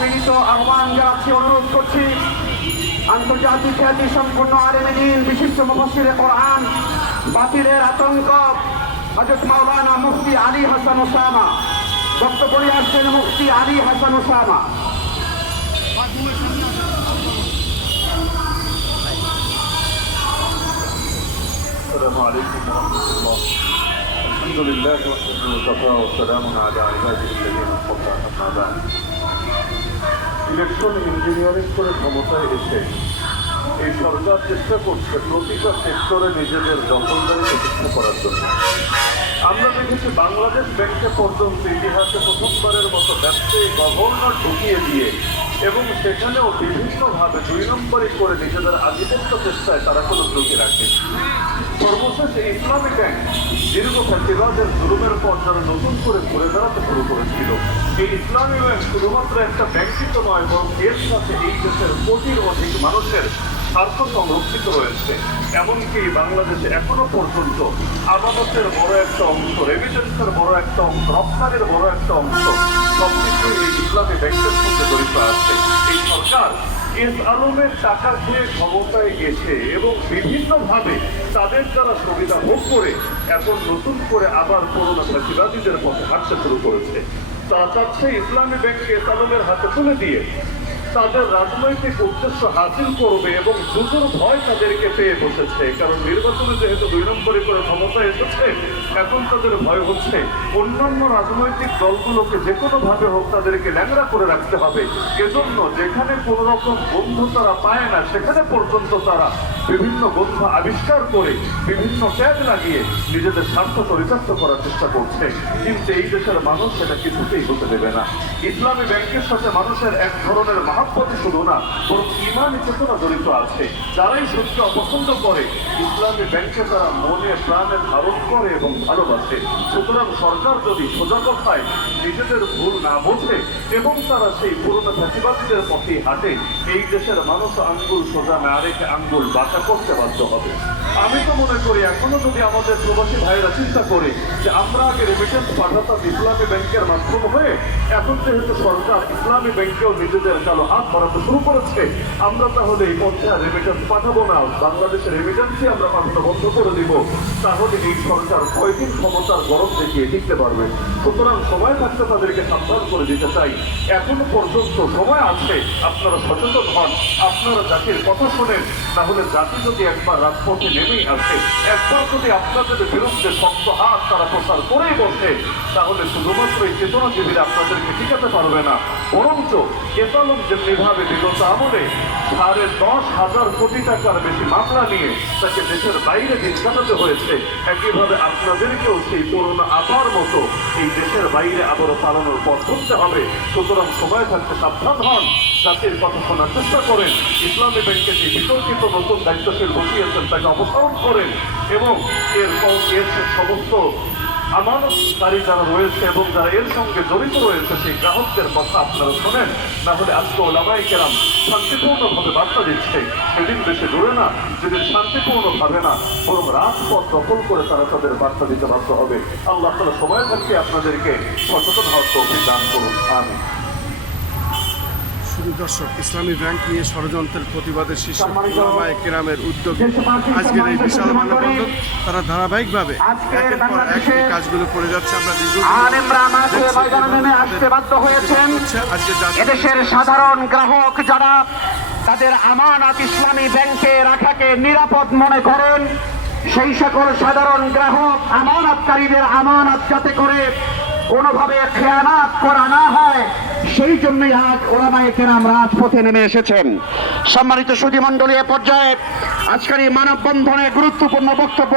বিনীত আহ্বান জানাচ্ছি, অনুরোধ করছি আন্তর্জাতিক খ্যাতি সম্পন্ন আলেমে দ্বীন বিশিষ্ট মুফাসসিরে কোরআন বাতিলের আতঙ্ক হযরত মাওলানা মুফতি আলী হাসান ওসামা বক্তব্য নিয়ে আসছেন। মুফতি Ali Hasan Osama. السلام عليكم ورحمة الله. الحمد لله وحده وكفى وسلام على عباده الذين اصطفى. أما بعد. Election engineering করে ক্ষমতায় এসে এই সরকার চেষ্টা করছে প্রতিটা সেক্টরে নিজেদের দখলদারি প্রতিষ্ঠা করার জন্য। আমরা দেখেছি বাংলাদেশ ব্যাংকে পর্যন্ত ইতিহাসে প্রথমবারের মতো ব্যবসায়ী গভর্নর ঢুকিয়ে দিয়ে এবং সেখানেও বিভিন্নভাবে 2 নম্বরই করে নিজেদের আধিপত্য চেষ্টায় তারা কোনো ত্রুটি রাখে। সর্বশেষ ইসলামী ব্যাংক দীর্ঘ ফ্যাসিবাদের জুলুমের পর যারা নতুন করে ঘুরে বেড়াতে শুরু করেছিল, এই ইসলামী ব্যাংক শুধুমাত্র একটা ব্যাংকই তো নয়, বরং এর সাথে এই দেশের কোটির অধিক মানুষের স্বার্থ সংরক্ষিত রয়েছে। এমনকি বাংলাদেশে এখনো পর্যন্ত আমানতের বড় একটা অংশ, রেমিটেন্সের বড় একটা অংশ, রপ্তানির বড় একটা অংশ সবকিছু এই ইসলামী ব্যাংকের সঙ্গে জড়িত আছে। এই সরকার এস আলমের টাকা খেয়ে ক্ষমতায় গেছে এবং বিভিন্নভাবে তাদের দ্বারা সুবিধা ভোগ করে এখন নতুন করে আবার পুরোনো ফ্যাসিবাদীদের পথে হাঁটতে শুরু করেছে। তারা চাচ্ছে ইসলামী ব্যাংককে এস আলমের হাতে তুলে দিয়ে তাদের রাজনৈতিক উদ্দেশ্য হাসিল করবে এবং জুজুর ভয় তাদেরকে পেয়ে বসেছে। কারণ নির্বাচনে যেহেতু 2 নম্বরে করে ক্ষমতা এসেছে, এখন তাদের ভয় হচ্ছে অন্যান্য রাজনৈতিক দলগুলোকে যে কোনোভাবে হোক তাদেরকে ল্যাংড়া করে রাখতে হবে। এজন্য যেখানে কোনো রকম বন্ধু তারা পায় না, সেখানে পর্যন্ত তারা বিভিন্ন বন্ধু আবিষ্কার করে বিভিন্ন ট্যাগ লাগিয়ে নিজেদের স্বার্থ চরিতার্থ করার চেষ্টা করছে। কিন্তু এই দেশের মানুষ সেটা কিছুতেই হতে দেবে না। ইসলামী ব্যাংকের সাথে মানুষের এক ধরনের মহাব্বত শুধু না, বরং ইমানি চেতনা জড়িত আছে। যারাই সত্যি অপছন্দ করে ইসলামী ব্যাংকে তারা মনে প্রাণে ধারণ করে এবং ভালোবাসে। সুতরাং সরকার যদি সোজা কথায় নিজেদের ভুল না বোঝে এবং তারা সেই পুরোনো ফ্যাসিবাদীদের পথে হাঁটে, এই দেশের মানুষ আঙ্গুল সোজা না রেখে আঙ্গুল বাঁকা করতে বাধ্য হবে। আমি তো মনে করি এখনো যদি আমাদের প্রবাসী ভাইয়েরা চিন্তা করে যে আমরা আগে রেমিটেন্স পাঠাতাম ইসলামী ব্যাংকের মাধ্যম হয়ে, এখন যেহেতু সরকার ইসলামী ব্যাংকেও নিজেদের কালো হাত বাড়াতে শুরু করেছে, আমরা তাহলে এই পথে রেমিটেন্স পাঠাবো না, বাংলাদেশের রেমিটেন্সই আমরা পাঠানো বন্ধ করে দিব, তাহলে এই সরকার কয়দিন ক্ষমতার গরম দেখিয়ে টিকতে পারবে। সুতরাং সময় থাকতে তাদেরকে সাবধান করে দিতে চাই, এখনো পর্যন্ত সময় আছে, আপনারা সচেতন হন, আপনারা জাতির কথা শোনেন। তাহলে জাতি যদি একবার রাজপথে নেমেই আসে, একবার যদি আপনাদের বিরুদ্ধে শক্ত হাত তারা প্রসার করেই বসে, তাহলে শুধুমাত্র এই চেতনাজীবীরা আপনাদেরকে টিকাতে পারবে না, বরঞ্চ এসালম যেমনিভাবে বিগত আমলে 10,500 কোটি টাকার বেশি মামলা নিয়ে তাকে দেশের বাইরে দিন কাটাতে হয়েছে, একইভাবে আপনাদেরকেও সেই পুরোনো আবার মতো এই দেশের বাইরে আবারও পালানোর পথ ধরতে হবে। সুতরাং সময় থাকতে সাবধান হন, জাতির কথা শোনার চেষ্টা করেন, ইসলামী ব্যাংকে যে বিতর্কিত নতুন দায়িত্বশীল বসিয়েছেন তাকে অপসারণ করেন এবং এর সমস্ত আমানতকারী যারা রয়েছে এবং যারা এর সঙ্গে জড়িত রয়েছে সেই গ্রাহকদের কথা আপনারা শোনেন। না হলে আজকে ওলামায়ে কেরাম শান্তিপূর্ণভাবে বার্তা দিচ্ছে, সেদিন বেশি দূরে না যেদিন শান্তিপূর্ণভাবে না বরং রাজপথ দখল করে তারা তাদের বার্তা দিতে বাধ্য হবে। আল্লাহ তাআলা সময় থাকতে আপনাদেরকে সচেতন হওয়ার তৌফিক দান করুন। আমিন। দর্শক, ইসলামী ব্যাংক নিয়ে ষড়যন্ত্রের প্রতিবাদে শীর্ষক ওলামায়ে কেরামের উদ্যোগে আজকের এই বিশাল মানববন্ধন তারা ধারাবাহিকভাবে একের পর এক এই কাজগুলো করে যাচ্ছে। আমরা এদেশের সাধারণ গ্রাহক যারা তাদের আমানত ইসলামী ব্যাংকে রাখাকে নিরাপদ মনে করেন, সেই সকল সাধারণ গ্রাহক আমানতকারীদের আমানত যাতে করে কোনোভাবে খেয়ানত করা না হয়, সেই জন্যই আজ ওলামায়ে কেরাম রাজপথে নেমে এসেছেন। সম্মানিত সুধী মণ্ডলী, এ পর্যায়ে আজকের এই মানববন্ধনে গুরুত্বপূর্ণ বক্তব্য